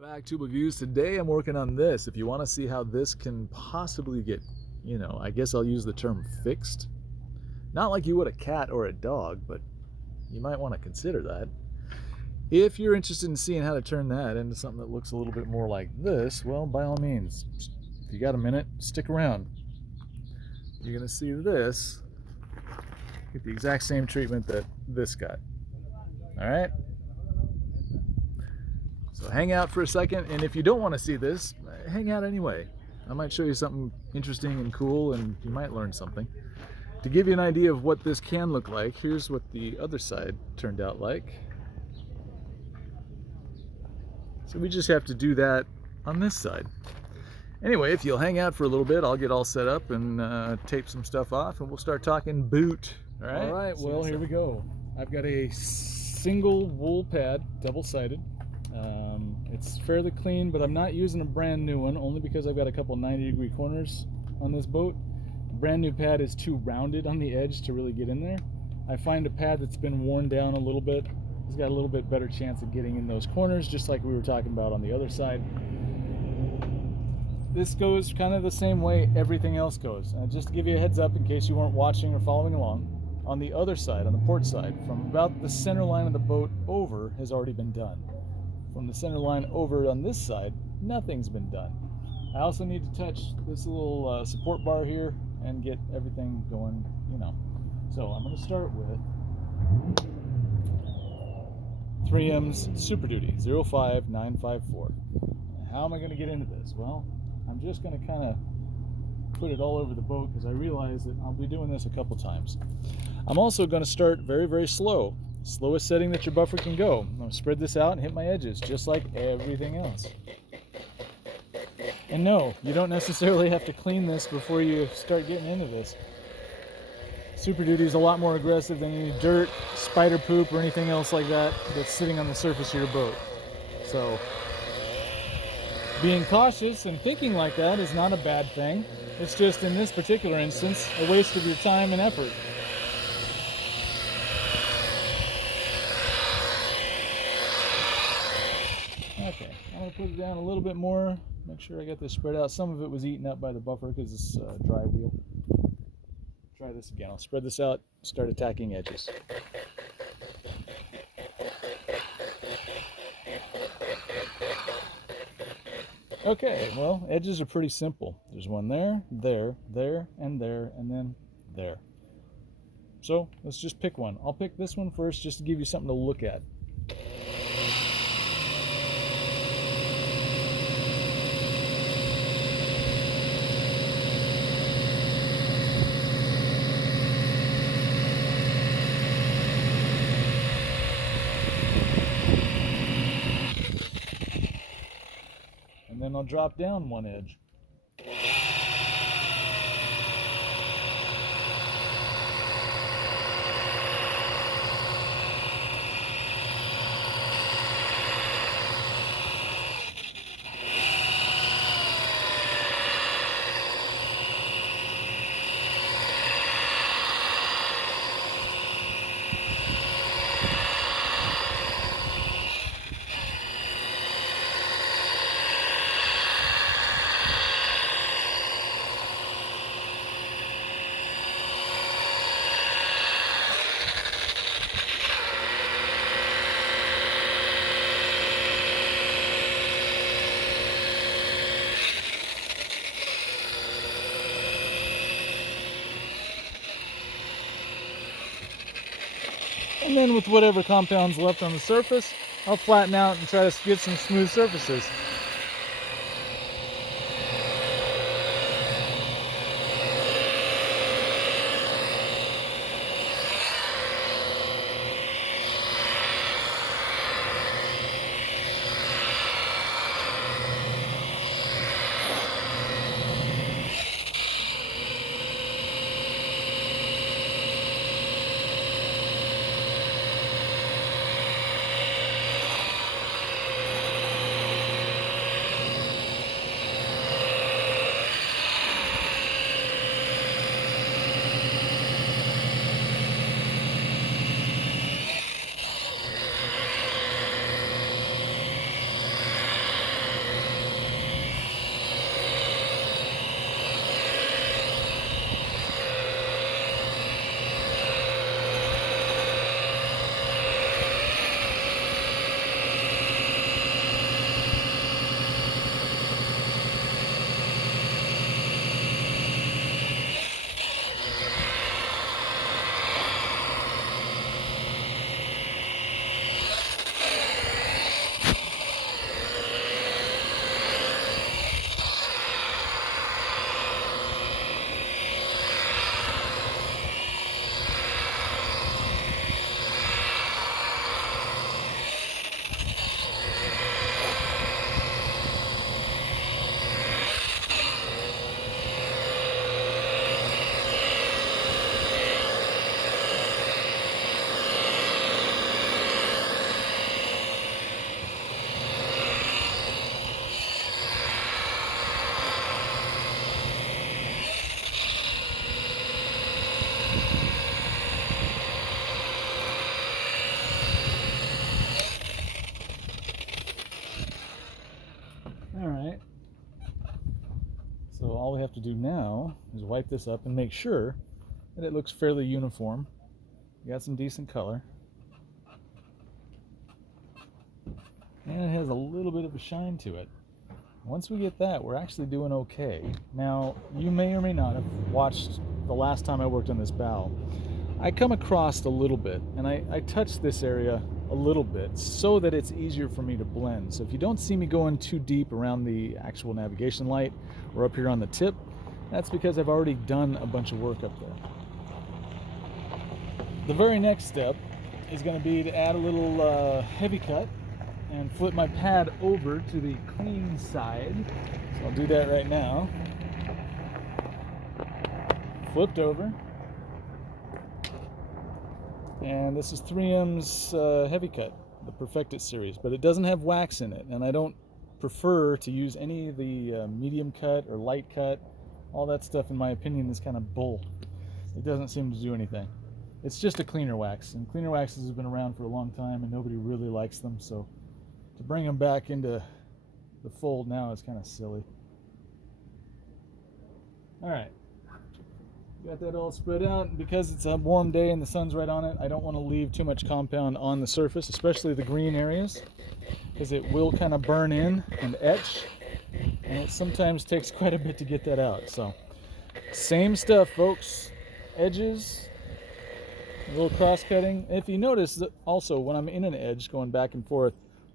Back to reviews. Today I'm working on this. If you want to see how this can possibly get, I guess I'll use the term fixed. Not like you would a cat or a dog, but you might want to consider that. If you're interested in seeing how to turn that into something that looks a little bit more like this, well, by all means, if you got a minute, stick around. You're going to see this get the exact same treatment that this got. All right? So hang out for a second, and if you don't want to see this, hang out anyway. I might show you something interesting and cool, and you might learn something. To give you an idea of what this can look like, here's what the other side turned out like. So we just have to do that on this side. Anyway, if you'll hang out for a little bit, I'll get all set up and tape some stuff off, and we'll start talking boot. All right, well, here we go. I've got a single wool pad, double-sided. It's fairly clean, but I'm not using a brand new one only because I've got a couple 90-degree corners on this boat. The brand new pad is too rounded on the edge to really get in there. I find a pad that's been worn down a little bit has got a little bit better chance of getting in those corners, just like we were talking about on the other side. This goes kind of the same way everything else goes. Just to give you a heads up in case you weren't watching or following along, on the other side, on the port side, from about the center line of the boat over has already been done. From the center line over on this side, nothing's been done. I also need to touch this little support bar here and get everything going, So I'm going to start with 3M's Super Duty 05954. How am I going to get into this? Well, I'm just going to kind of put it all over the boat because I realize that I'll be doing this a couple times. I'm also going to start very, very slow. Slowest setting that your buffer can go. I'm going to spread this out and hit my edges just like everything else. And no, you don't necessarily have to clean this before you start getting into this. Super Duty is a lot more aggressive than any dirt, spider poop, or anything else like that that's sitting on the surface of your boat. So being cautious and thinking like that is not a bad thing. It's just, in this particular instance, a waste of your time and effort. Okay, I'm going to put it down a little bit more, make sure I get this spread out. Some of it was eaten up by the buffer because it's a dry wheel. Try this again. I'll spread this out, start attacking edges. Okay, well, edges are pretty simple. There's one there, there, there, and then there. So let's just pick one. I'll pick this one first just to give you something to look at. And then I'll drop down one edge. And then with whatever compound's left on the surface, I'll flatten out and try to get some smooth surfaces. we have to do now is wipe this up and make sure that it looks fairly uniform. We got some decent color. And it has a little bit of a shine to it. Once we get that, we're actually doing okay. Now, you may or may not have watched the last time I worked on this bow. I come across a little bit, and I touch this area a little bit so that it's easier for me to blend. So if you don't see me going too deep around the actual navigation light or up here on the tip, that's because I've already done a bunch of work up there. The very next step is going to be to add a little heavy cut and flip my pad over to the clean side. So I'll do that right now. Flipped over. And this is 3M's heavy cut, the Perfected series, but it doesn't have wax in it, and I don't prefer to use any of the medium cut or light cut. All that stuff, in my opinion, is kind of bull. It doesn't seem to do anything. It's just a cleaner wax, and cleaner waxes have been around for a long time, and nobody really likes them, so to bring them back into the fold now is kind of silly. All right. Got that all spread out, and because it's a warm day and the sun's right on it, I don't want to leave too much compound on the surface, especially the green areas, because it will kind of burn in and etch, and it sometimes takes quite a bit to get that out. So same stuff, folks. Edges, a little cross cutting. If you notice that also when I'm in an edge going back and forth,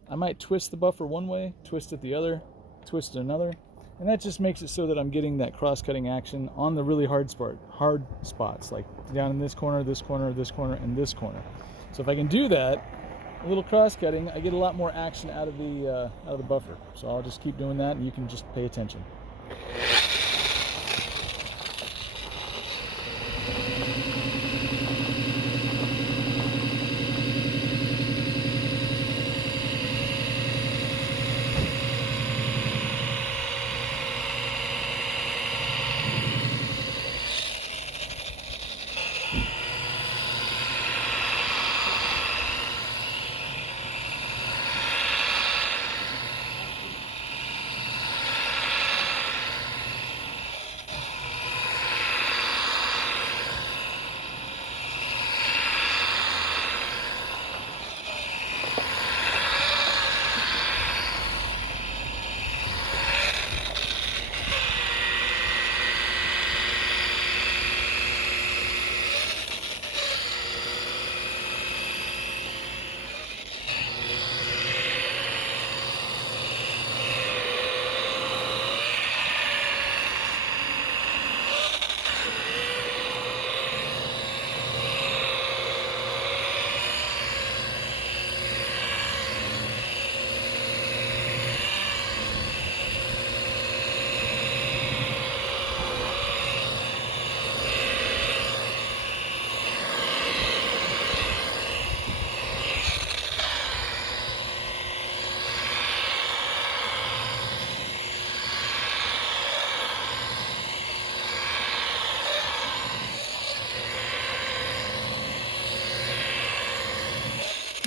I might twist the buffer one way, twist it the other, twist it another. And that just makes it so that I'm getting that cross-cutting action on the really hard spots, like down in this corner, this corner, this corner, and this corner. So if I can do that, a little cross-cutting, I get a lot more action out of the buffer. So I'll just keep doing that, and you can just pay attention.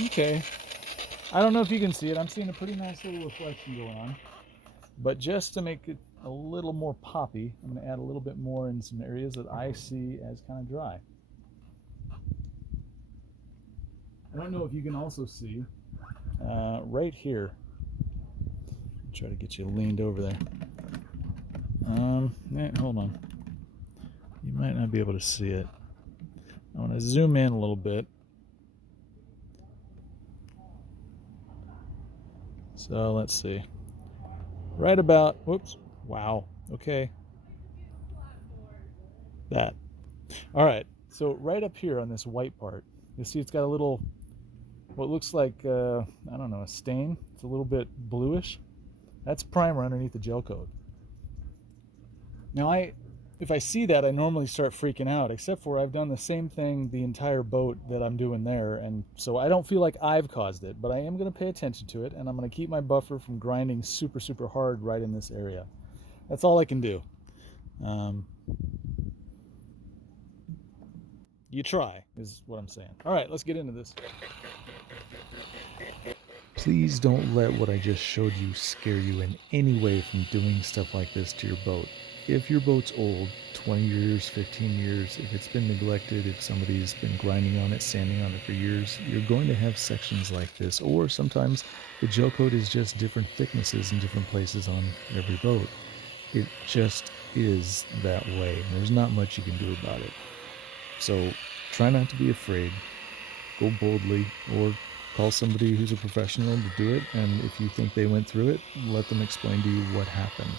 Okay, I don't know if you can see it. I'm seeing a pretty nice little reflection going on. But just to make it a little more poppy, I'm going to add a little bit more in some areas that I see as kind of dry. I don't know if you can also see right here. Try to get you leaned over there. Hold on. You might not be able to see it. I want to zoom in a little bit. So let's see. Right about, whoops, wow, okay. That. All right, so right up here on this white part, you see it's got a little, what looks like, I don't know, a stain. It's a little bit bluish. That's primer underneath the gel coat. Now, if I see that, I normally start freaking out, except for I've done the same thing the entire boat that I'm doing there, and so I don't feel like I've caused it, but I am going to pay attention to it, and I'm going to keep my buffer from grinding super, super hard right in this area. That's all I can do. You try, is what I'm saying. All right, let's get into this. Please don't let what I just showed you scare you in any way from doing stuff like this to your boat. if your boat's old, 20 years, 15 years, if it's been neglected, if somebody's been grinding on it, sanding on it for years, you're going to have sections like this. Or sometimes the gel coat is just different thicknesses in different places on every boat. It just is that way. There's not much you can do about it. So try not to be afraid. Go boldly, or call somebody who's a professional to do it. And if you think they went through it, let them explain to you what happened.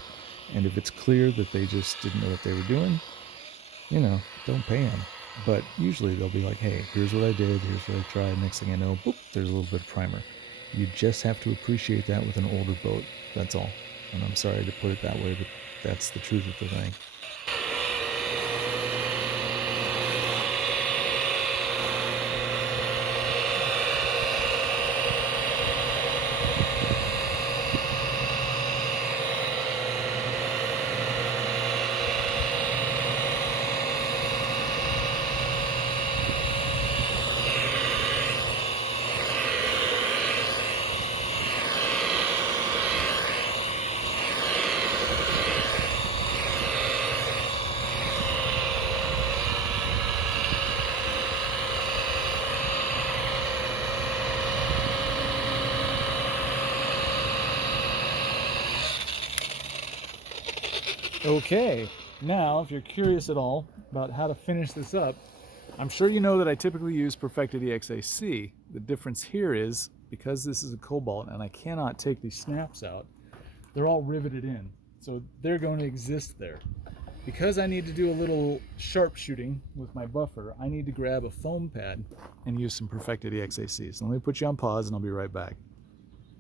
And if it's clear that they just didn't know what they were doing, don't pay them. But usually they'll be like, hey, here's what I did, here's what I tried. Next thing I know, boop, there's a little bit of primer. You just have to appreciate that with an older boat. That's all. And I'm sorry to put it that way, but that's the truth of the thing. Okay, now if you're curious at all about how to finish this up, I'm sure you know that I typically use Perfected EXAC. The difference here is, because this is a cobalt and I cannot take these snaps out, they're all riveted in. So they're going to exist there. Because I need to do a little sharpshooting with my buffer, I need to grab a foam pad and use some Perfected EXAC. So let me put you on pause and I'll be right back.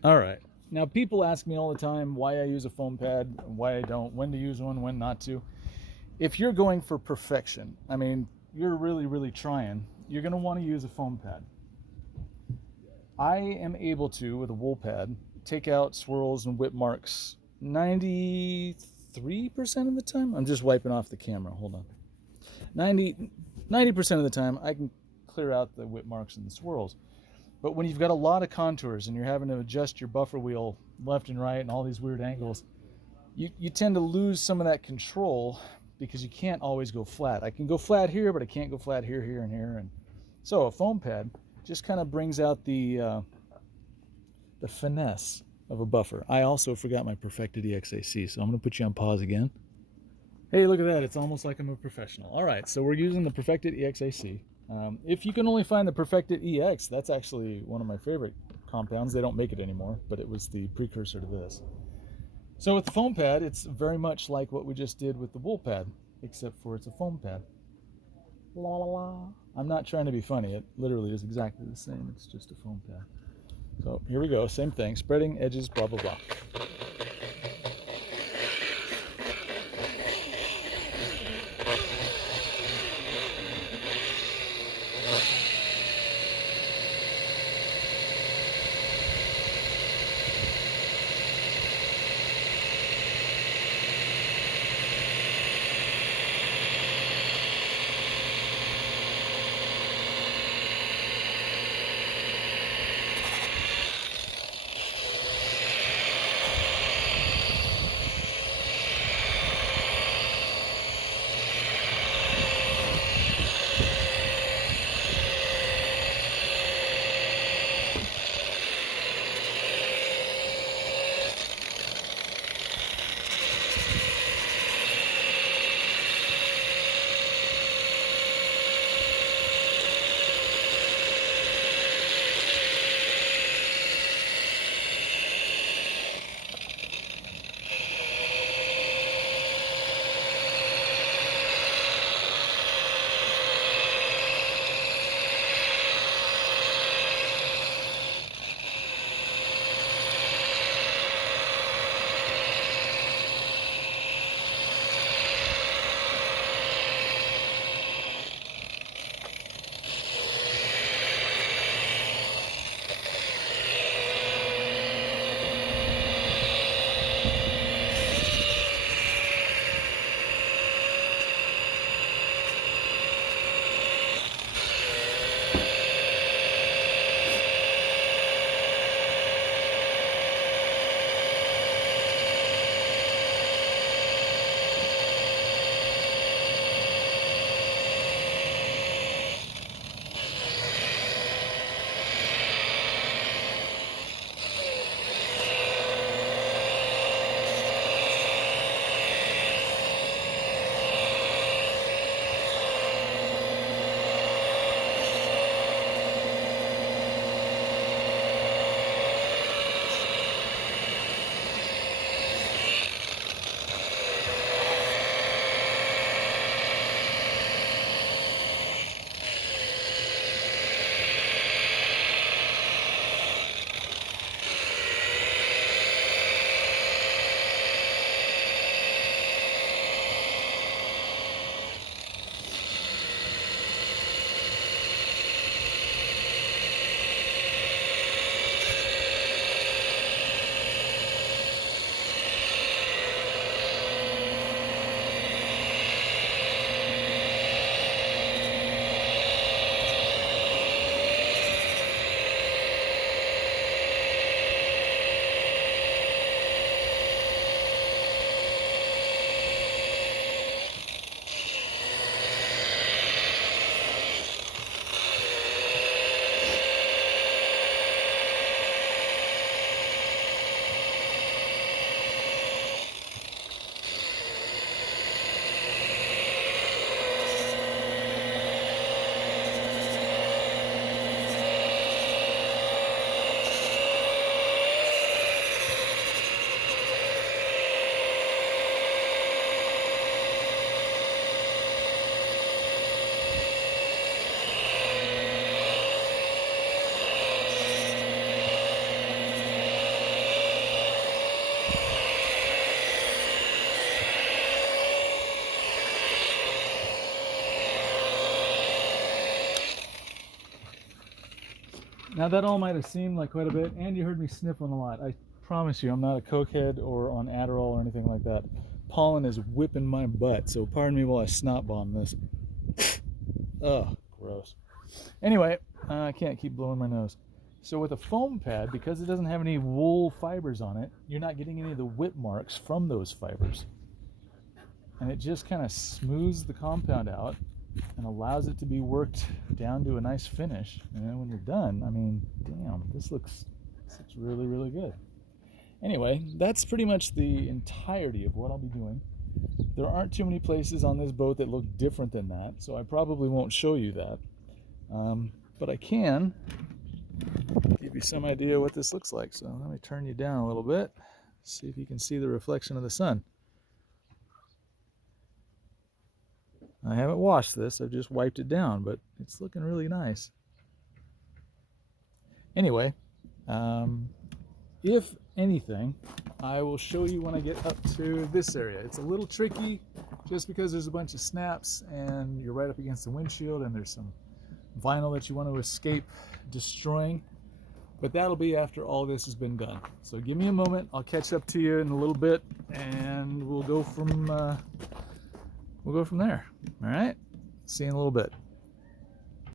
All right. Now, people ask me all the time why I use a foam pad, why I don't, when to use one, when not to. If you're going for perfection, I mean, you're really, really trying, you're going to want to use a foam pad. I am able to, with a wool pad, take out swirls and whip marks 93% of the time. I'm just wiping off the camera. Hold on. 90% of the time, I can clear out the whip marks and the swirls. But when you've got a lot of contours and you're having to adjust your buffer wheel left and right and all these weird angles, you tend to lose some of that control because you can't always go flat. I can go flat here, but I can't go flat here, here, and here. And so a foam pad just kind of brings out the finesse of a buffer. I also forgot my Perfected EXAC, so I'm going to put you on pause again. Hey, look at that. It's almost like I'm a professional. All right, so we're using the Perfected EXAC. If you can only find the Perfected EX, that's actually one of my favorite compounds. They don't make it anymore, but it was the precursor to this. So with the foam pad, it's very much like what we just did with the wool pad, except for it's a foam pad. La la la. I'm not trying to be funny. It literally is exactly the same. It's just a foam pad. So here we go. Same thing. Spreading, edges, blah, blah, blah. Now that all might have seemed like quite a bit, and you heard me sniffling a lot. I promise you I'm not a cokehead or on Adderall or anything like that. Pollen is whipping my butt, so pardon me while I snot bomb this. Ugh, gross. Anyway, I can't keep blowing my nose. So with a foam pad, because it doesn't have any wool fibers on it, you're not getting any of the whip marks from those fibers. And it just kind of smooths the compound out and allows it to be worked down to a nice finish. And then when you're done, I mean, damn, this looks really, really good. Anyway, that's pretty much the entirety of what I'll be doing. There aren't too many places on this boat that look different than that, so I probably won't show you that. But I can give you some idea what this looks like. So let me turn you down a little bit, see if you can see the reflection of the sun. I haven't washed this, I've just wiped it down, but it's looking really nice. Anyway, if anything, I will show you when I get up to this area. It's a little tricky just because there's a bunch of snaps and you're right up against the windshield and there's some vinyl that you want to escape destroying, but that'll be after all this has been done. So give me a moment, I'll catch up to you in a little bit and we'll go from there. All right, see you in a little bit.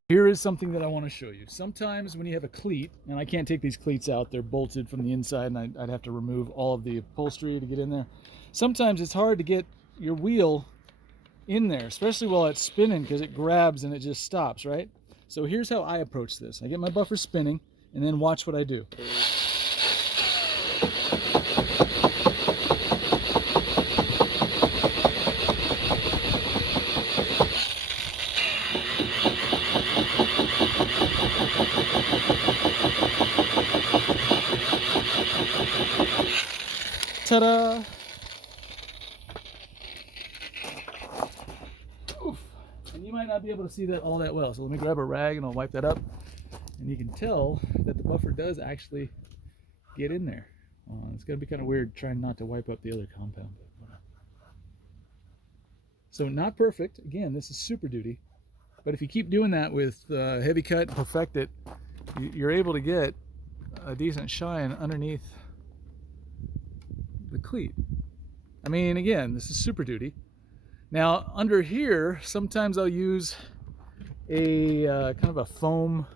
Here is something that I want to show you. Sometimes when you have a cleat, and I can't take these cleats out, they're bolted from the inside and I'd have to remove all of the upholstery to get in there. Sometimes it's hard to get your wheel in there, especially while it's spinning, because it grabs and it just stops, right? So here's how I approach this. I get my buffer spinning and then watch what I do. Ta-da! Oof. And you might not be able to see that all that well, so let me grab a rag and I'll wipe that up. And you can tell that the buffer does actually get in there. It's going to be kind of weird trying not to wipe up the other compound. So not perfect. Again, this is Super Duty. But if you keep doing that with heavy cut and perfect it, you're able to get a decent shine underneath the cleat. I mean, again, this is Super Duty. Now under here, sometimes I'll use a kind of a foam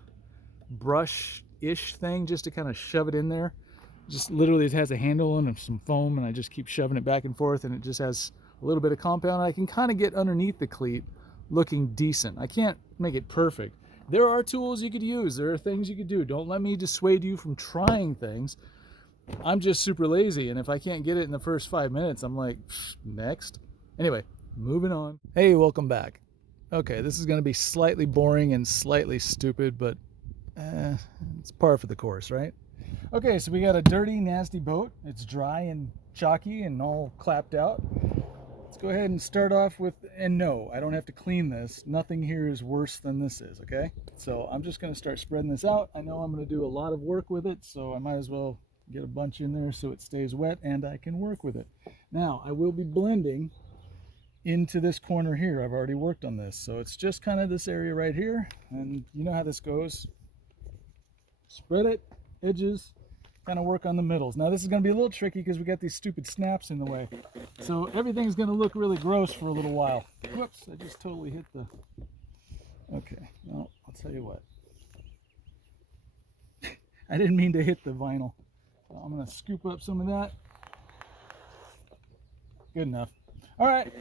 brush-ish thing just to kind of shove it in there. Just literally it has a handle and some foam and I just keep shoving it back and forth and it just has a little bit of compound. I can kind of get underneath the cleat looking decent. I can't make it perfect. There are tools you could use. There are things you could do. Don't let me dissuade you from trying things. I'm just super lazy, and if I can't get it in the first 5 minutes, I'm like, next. Anyway, moving on. Hey, welcome back. Okay, this is going to be slightly boring and slightly stupid, but it's par for the course, right? Okay, so we got a dirty, nasty boat. It's dry and chalky and all clapped out. Let's go ahead and start off with, and no, I don't have to clean this. Nothing here is worse than this is, okay? So I'm just going to start spreading this out. I know I'm going to do a lot of work with it, so I might as well get a bunch in there so it stays wet and I can work with it. Now, I will be blending into this corner here. I've already worked on this, so it's just kind of this area right here, and you know how this goes. Spread it, edges, kind of work on the middles. Now this is going to be a little tricky because we got these stupid snaps in the way, so everything's going to look really gross for a little while. Whoops, I just totally hit the... Okay, well, I'll tell you what. I didn't mean to hit the vinyl. So I'm going to scoop up some of that. Good enough. All right.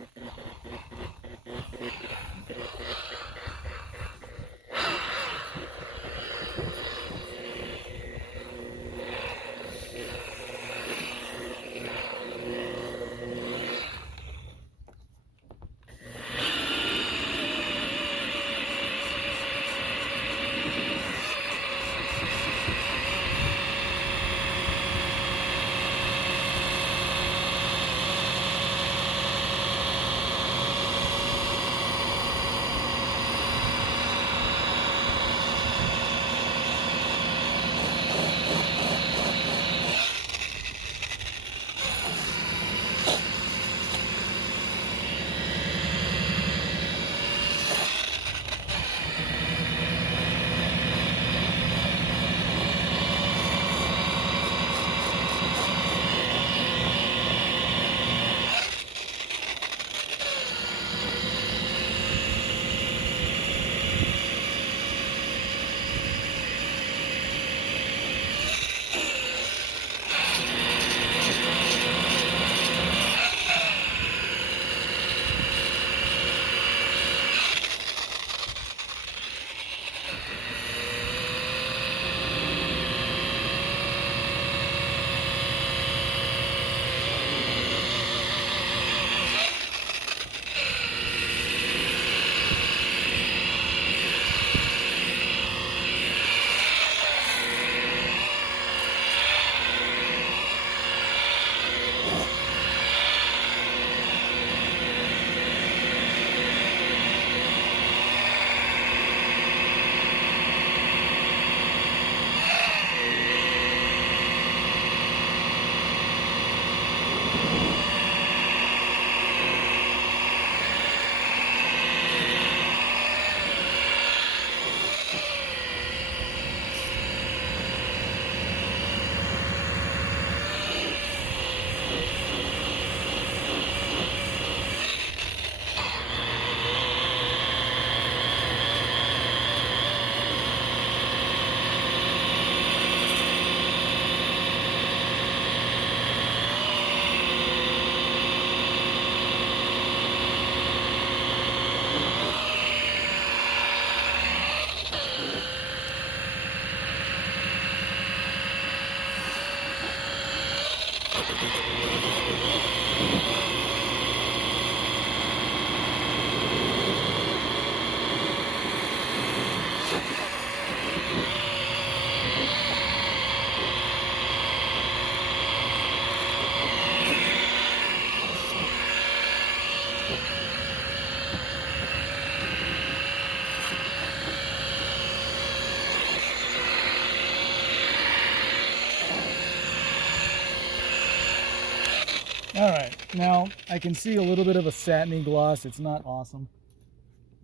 All right, now I can see a little bit of a satiny gloss. It's not awesome,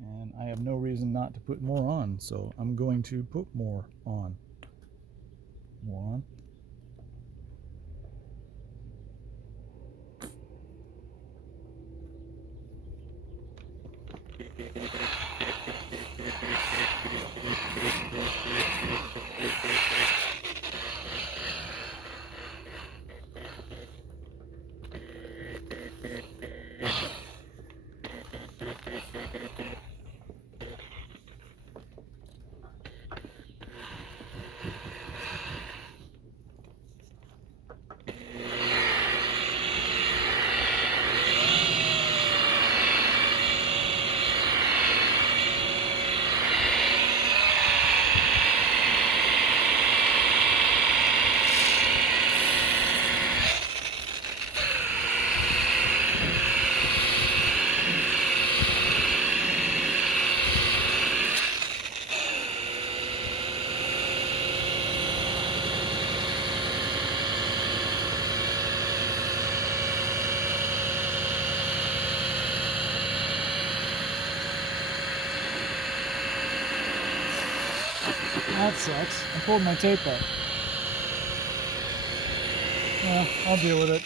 and I have no reason not to put more on, so I'm going to put more on. More on. That sucks. I pulled my tape up. Yeah, I'll deal with it.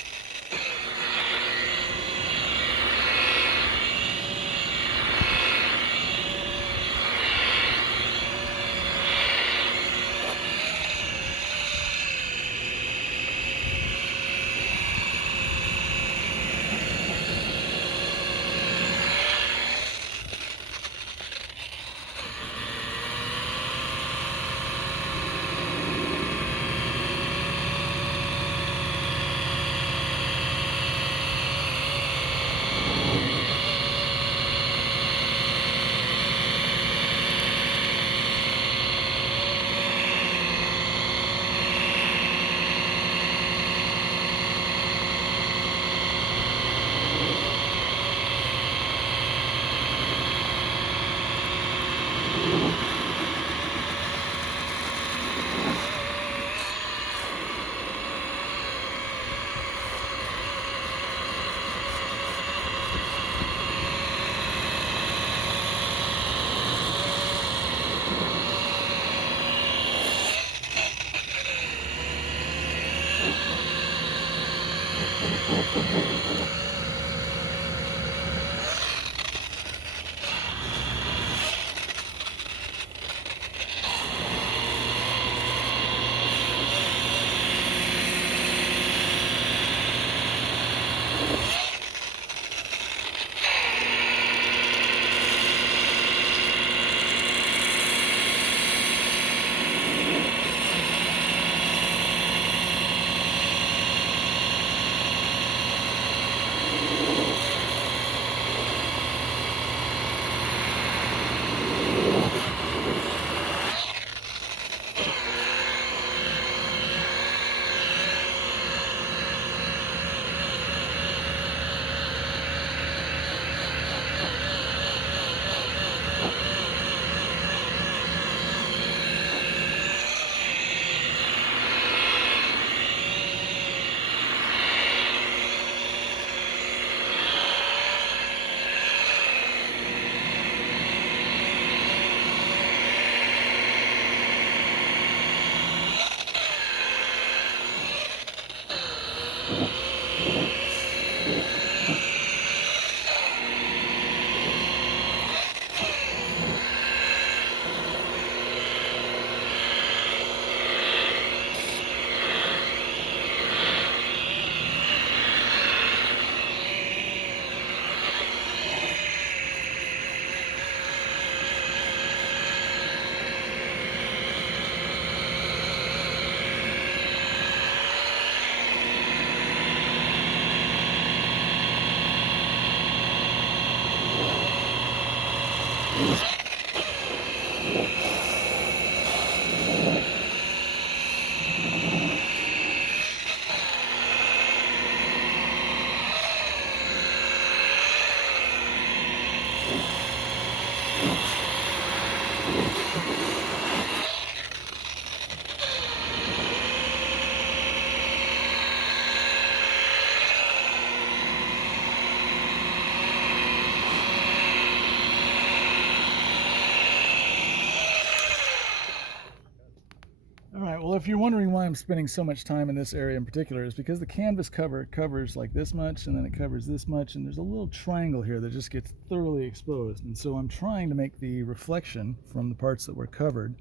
All right, well, if you're wondering why I'm spending so much time in this area in particular, is because the canvas cover covers like this much, and then it covers this much, and there's a little triangle here that just gets thoroughly exposed. And so I'm trying to make the reflection from the parts that were covered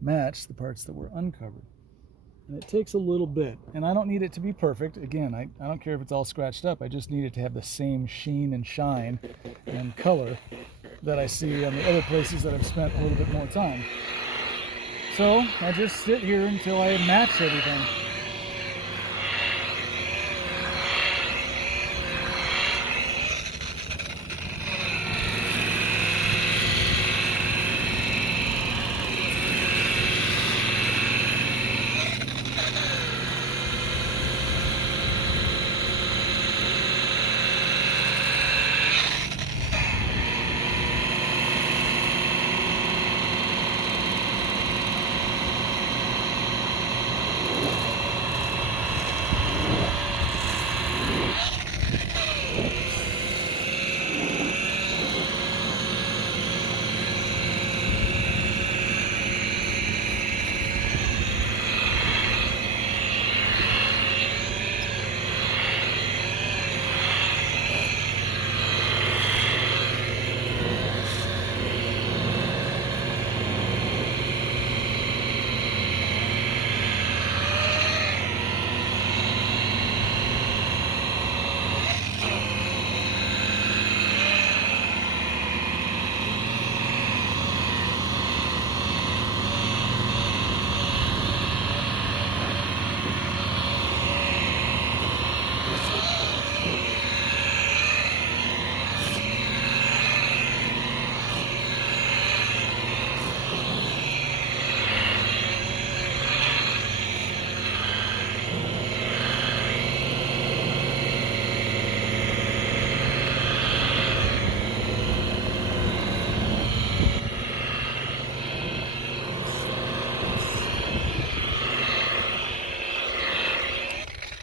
match the parts that were uncovered. And it takes a little bit, and I don't need it to be perfect. Again, I don't care if it's all scratched up. I just need it to have the same sheen and shine and color that I see on the other places that I've spent a little bit more time. So I just sit here until I match everything.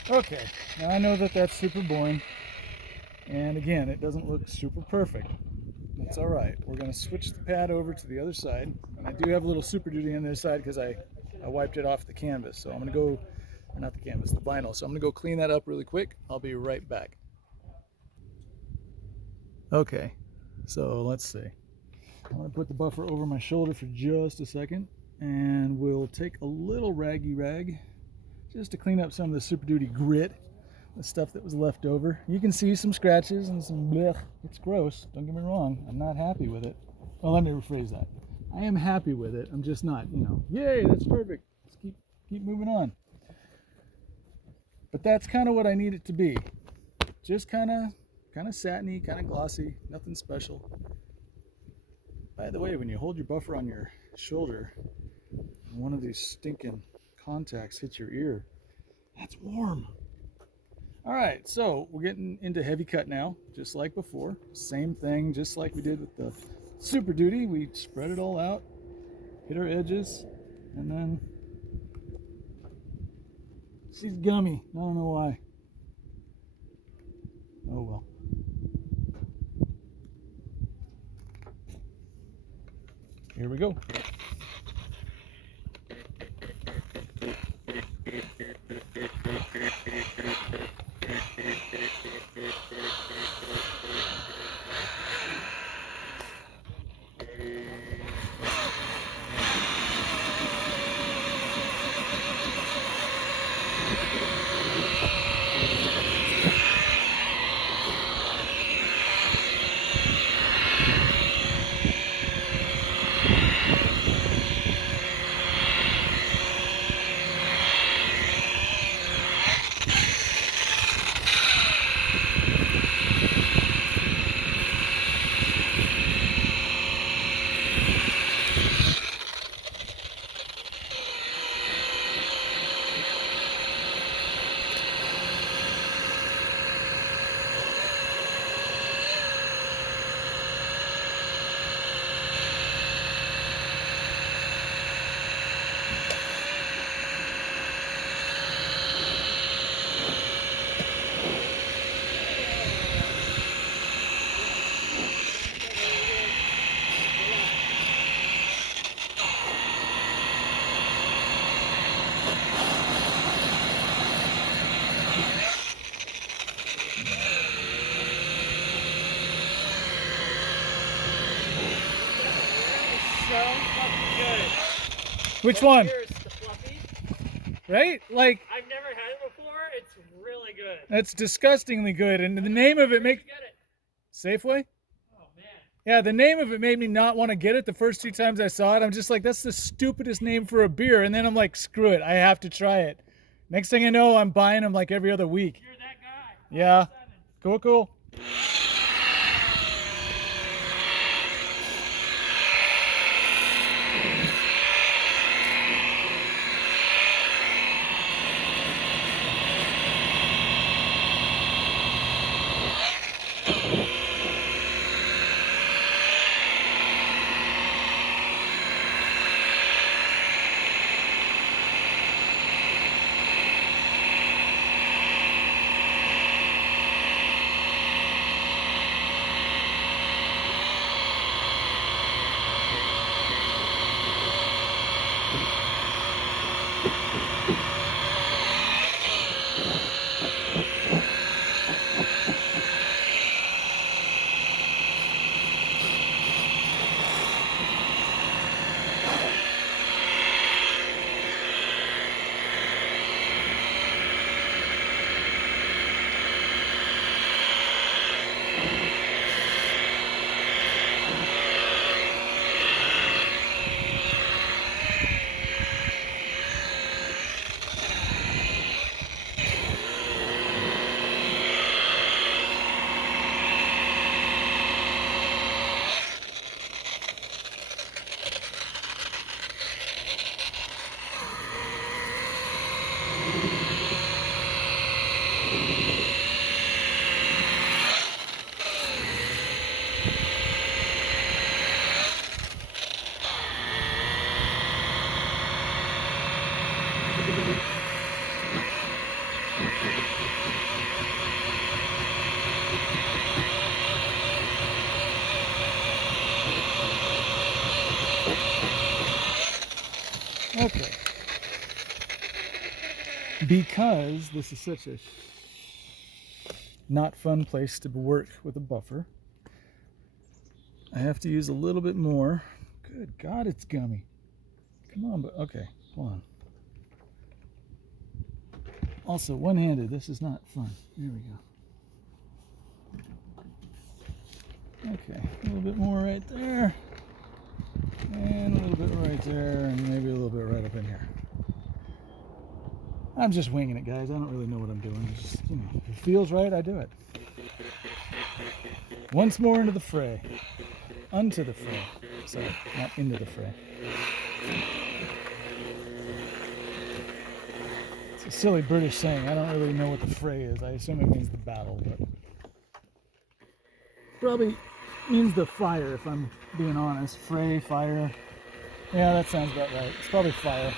Okay, now I know that that's super boring, and again, it doesn't look super perfect. That's all right. We're going to switch the pad over to the other side, and I do have a little Super Duty on this side because I wiped it off the canvas. So I'm going to go, or not the canvas, the vinyl. So I'm going to go clean that up really quick. I'll be right back. Okay, so let's see. I'm going to put the buffer over my shoulder for just a second, and we'll take a little raggy rag just to clean up some of the Super Duty grit, the stuff that was left over. You can see some scratches and some blech. It's gross, don't get me wrong. I'm not happy with it. Well, let me rephrase that. I am happy with it. I'm just not, yay, that's perfect. Let's keep moving on. But that's kind of what I need it to be. Just kind of satiny, kind of glossy, nothing special. By the way, when you hold your buffer on your shoulder, and one of these stinking contacts hits your ear, that's warm. All right, so we're getting into heavy cut now, just like before. Same thing, just like we did with the Super Duty. We spread it all out, hit our edges, and then she's gummy. I don't know why. Oh well. Here we go. Which one? Here's the fluffy. Right? Like, I've never had it before. It's really good. That's disgustingly good. And the name of it makes... Safeway? Oh, man. Yeah, the name of it made me not want to get it the first 2 times I saw it. I'm just like, that's the stupidest name for a beer. And then I'm like, screw it. I have to try it. Next thing I know, I'm buying them like every other week. You're that guy. Yeah. Cool, cool. Okay. Because this is such a not fun place to work with a buffer, I have to use a little bit more. Good God, it's gummy. Come on, but okay, hold on. Also, one-handed, this is not fun. There we go. Okay, a little bit more right there. And a little bit right there, and maybe a little bit right up in here. I'm just winging it, guys. I don't really know what I'm doing. It's just, if it feels right, I do it. Once more into the fray. Unto the fray. Sorry, not into the fray. It's a silly British saying. I don't really know what the fray is. I assume it means the battle, but probably means the fire, if I'm being honest. Fray, fire. Yeah, that sounds about right. It's probably fire.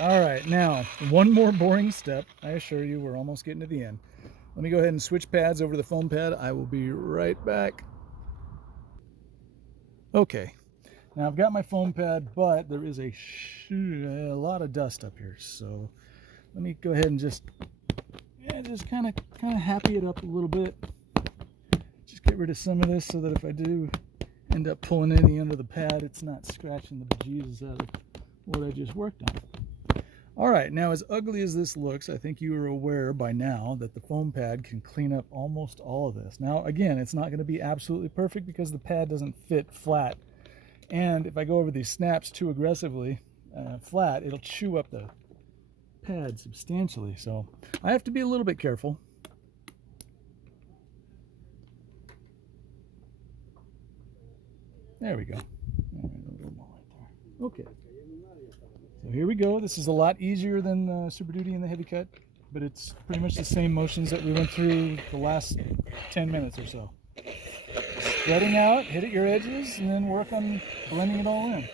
All right, now one more boring step. I assure you, we're almost getting to the end. Let me go ahead and switch pads over to the foam pad. I will be right back. Okay, now I've got my foam pad, but there is a lot of dust up here. So let me go ahead and just kind of happy it up a little bit. Just get rid of some of this so that if I do end up pulling any under the pad, it's not scratching the bejesus out of what I just worked on. All right, now as ugly as this looks, I think you are aware by now that the foam pad can clean up almost all of this. Now, again, it's not going to be absolutely perfect because the pad doesn't fit flat. And if I go over these snaps too aggressively flat, it'll chew up the pad substantially. So I have to be a little bit careful. There we go. All right, a little more right there. Okay. So here we go. This is a lot easier than Super Duty and the heavy cut, but it's pretty much the same motions that we went through the last 10 minutes or so. Spreading out, hit at your edges, and then work on blending it all in.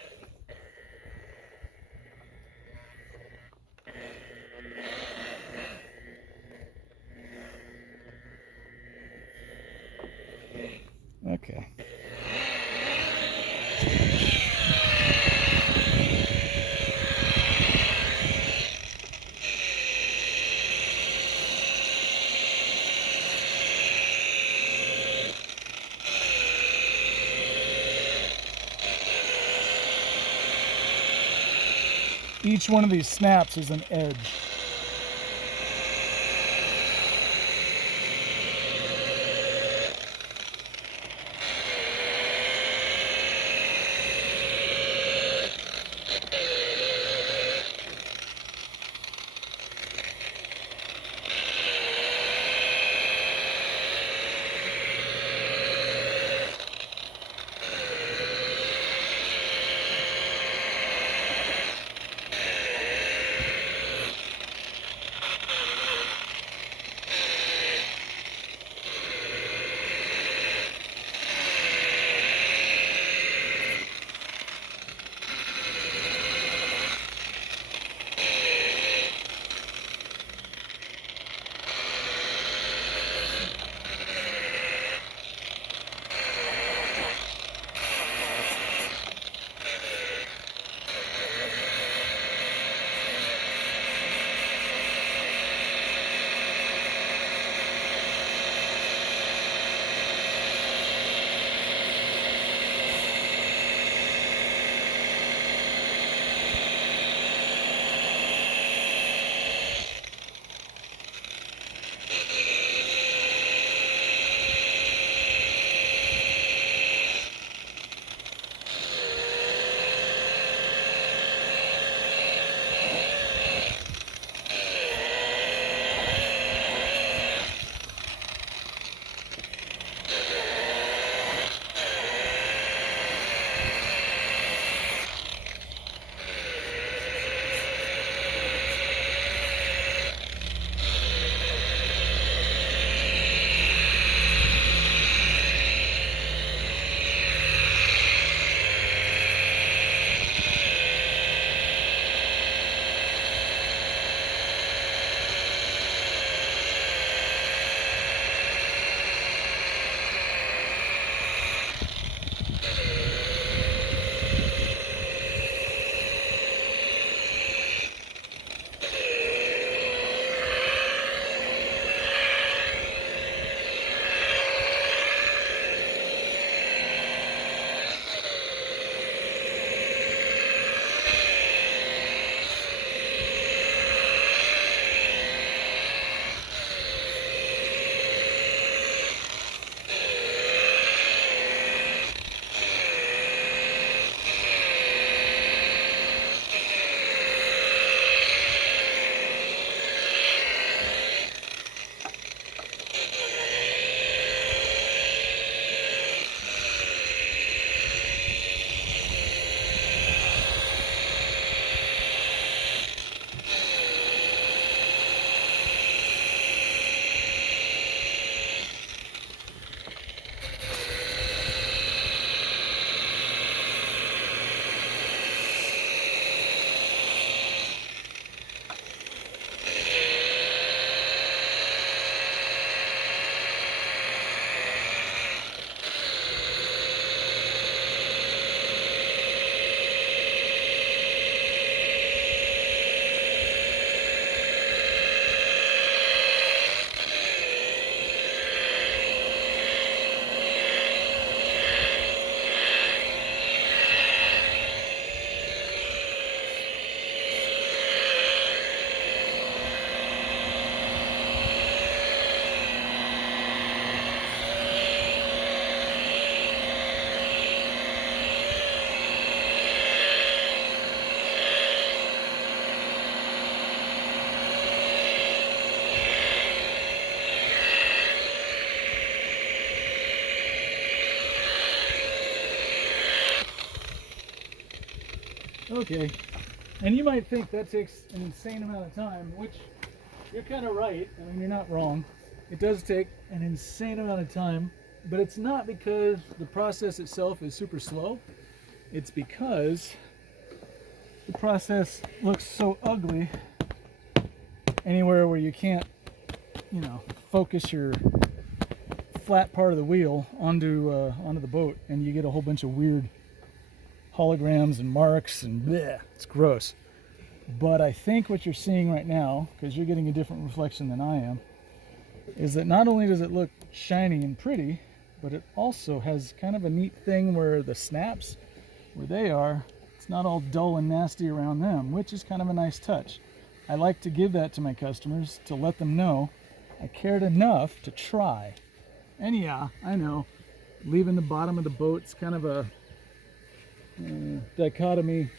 Okay. Each one of these snaps is an edge. Okay, and you might think that takes an insane amount of time, which you're kind of right. I mean, you're not wrong. It does take an insane amount of time, but it's not because the process itself is super slow. It's because the process looks so ugly anywhere where you can't, you know, focus your flat part of the wheel onto the boat, and you get a whole bunch of weird holograms and marks and bleh, it's gross. But I think what you're seeing right now, because you're getting a different reflection than I am, is that not only does it look shiny and pretty, but it also has kind of a neat thing where the snaps, where they are, it's not all dull and nasty around them, which is kind of a nice touch. I like to give that to my customers to let them know I cared enough to try. And yeah, I know, leaving the bottom of the boat's kind of a dichotomy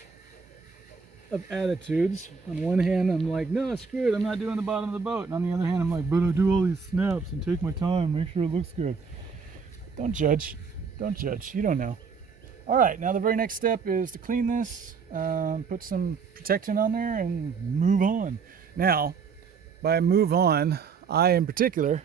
of attitudes. On one hand, I'm like, no, screw it, I'm not doing the bottom of the boat. And on the other hand, I'm like, but I do all these snaps and take my time, make sure it looks good. Don't judge. Don't judge. You don't know. All right, now the very next step is to clean this, put some protectant on there, and move on. Now, by move on, I in particular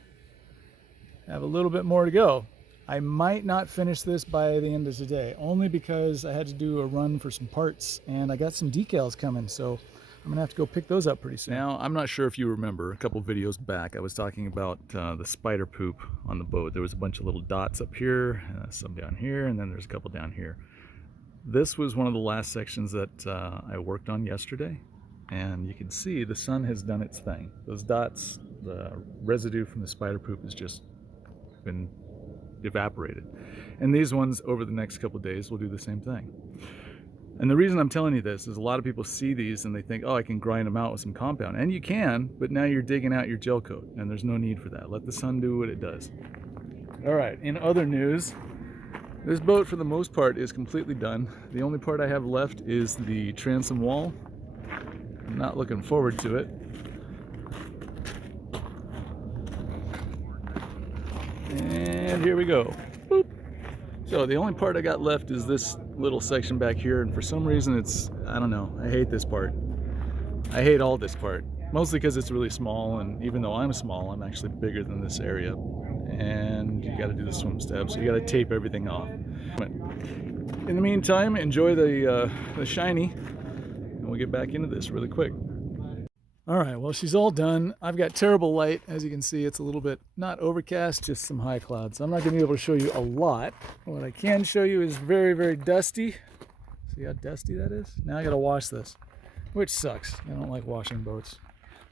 have a little bit more to go. I might not finish this by the end of today, only because I had to do a run for some parts, and I got some decals coming, so I'm gonna have to go pick those up pretty soon. Now, I'm not sure if you remember, a couple videos back, I was talking about the spider poop on the boat. There was a bunch of little dots up here, some down here, and then there's a couple down here. This was one of the last sections that I worked on yesterday, and you can see the sun has done its thing. Those dots, the residue from the spider poop has just been evaporated. And these ones over the next couple of days will do the same thing. And the reason I'm telling you this is a lot of people see these and they think, oh, I can grind them out with some compound. And you can, but now you're digging out your gel coat, and there's no need for that. Let the sun do what it does. All right, in other news, this boat for the most part is completely done. The only part I have left is the transom wall. I'm not looking forward to it. And here we go. Boop. So the only part I got left is this little section back here, and for some reason it's, I don't know, I hate this part. I hate all this part, mostly because it's really small, and even though I'm small, I'm actually bigger than this area. And you got to do the swim step, so you got to tape everything off. But in the meantime, enjoy the shiny, and we'll get back into this really quick. All right, well, she's all done. I've got terrible light. As you can see, it's a little bit not overcast, just some high clouds. So I'm not going to be able to show you a lot. What I can show you is very, very dusty. See how dusty that is? Now I got to wash this, which sucks. I don't like washing boats,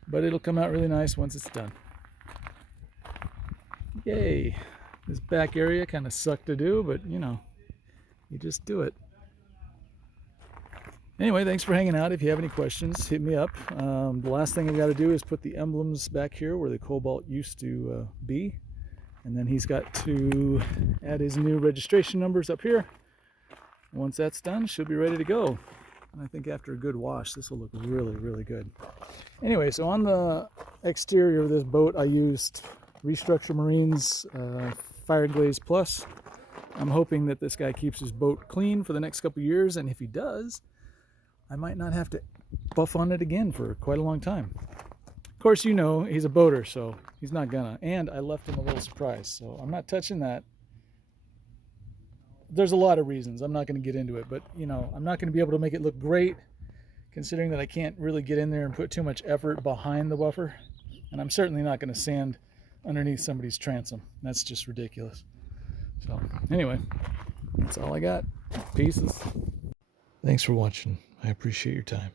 but it'll come out really nice once it's done. Yay. This back area kind of sucked to do, but you know, you just do it. Anyway, thanks for hanging out. If you have any questions, hit me up. The last thing I've got to do is put the emblems back here where the Cobalt used to be. And then he's got to add his new registration numbers up here. Once that's done, she'll be ready to go. And I think after a good wash, this will look really, really good. Anyway, so on the exterior of this boat, I used Restructure Marine's Fire Glaze Plus. I'm hoping that this guy keeps his boat clean for the next couple years, and if he does, I might not have to buff on it again for quite a long time. Of course, you know, he's a boater, so he's not gonna. And I left him a little surprise, so I'm not touching that. There's a lot of reasons. I'm not gonna get into it, but you know, I'm not gonna be able to make it look great, considering that I can't really get in there and put too much effort behind the buffer. And I'm certainly not gonna sand underneath somebody's transom. That's just ridiculous. So anyway, that's all I got. Pieces. Thanks for watching. I appreciate your time.